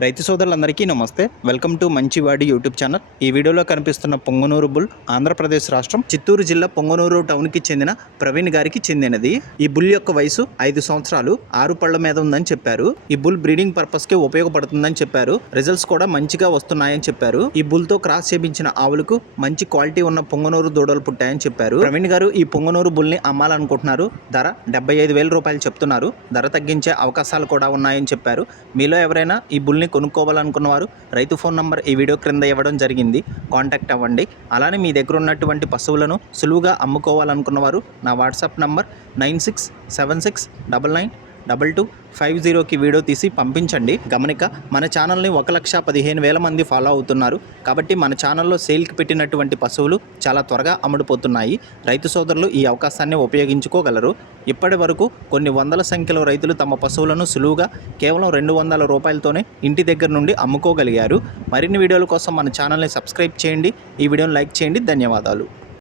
రైతు సోదరులందరికీ నమస్తే. వెల్కమ్ టు మంచివాడి యూట్యూబ్ ఛానల్. ఈ వీడియోలో కనిపిస్తున్న పొంగనూరు బుల్ ఆంధ్రప్రదేశ్ రాష్ట్రం చిత్తూరు జిల్లా పొంగనూరు టౌన్కి చెందిన ప్రవీణ్ గారికి చెందినది. ఈ బుల్ యొక్క వయసు 5 సంవత్సరాలు 6 పళ్ళ మీద ఉందని చెప్పారు. ఈ బుల్ బ్రీడింగ్ పర్పస్కి ఉపయోగపడుతుందని చెప్పారు. రిజల్ట్స్ కూడా మంచిగా వస్తున్నాయని చెప్పారు. ఈ బుల్తో క్రాస్ చేయించిన ఆవులకు మంచి క్వాలిటీ ఉన్న పొంగనూరు దూడలు పుట్టాయని చెప్పారు. ప్రవీణ్ గారు ఈ పొంగనూరు బుల్ని అమ్మాలనుకుంటున్నారు. ధర 75,000 రూపాయలు చెప్తున్నారు. ధర తగ్గించే అవకాశాలు కూడా ఉన్నాయని చెప్పారు. మీలో ఎవరైనా ఈ బుల్ని కొనుక్కోవాలనుకున్నవారు రైతు ఫోన్ నంబర్ ఈ వీడియో క్రింద ఇవ్వడం జరిగింది. కాంటాక్ట్ అవ్వండి. అలానే మీ దగ్గర ఉన్నటువంటి పశువులను సులువుగా అమ్ముకోవాలనుకున్నవారు నా వాట్సాప్ నంబర్ 9676992250కి వీడియో తీసి పంపించండి. గమనిక, మన ఛానల్ని 1,15,000 మంది ఫాలో అవుతున్నారు. కాబట్టి మన ఛానల్లో సేల్కి పెట్టినటువంటి పశువులు చాలా త్వరగా అమ్ముడుపోతున్నాయి. రైతు సోదరులు ఈ అవకాశాన్ని ఉపయోగించుకోగలరు. ఇప్పటి వరకు కొన్ని వందల సంఖ్యలో రైతులు తమ పశువులను సులువుగా కేవలం 200 రూపాయలతోనే ఇంటి దగ్గర నుండి అమ్ముకోగలిగారు. మరిన్ని వీడియోల కోసం మన ఛానల్ని సబ్స్క్రైబ్ చేయండి. ఈ వీడియోని లైక్ చేయండి. ధన్యవాదాలు.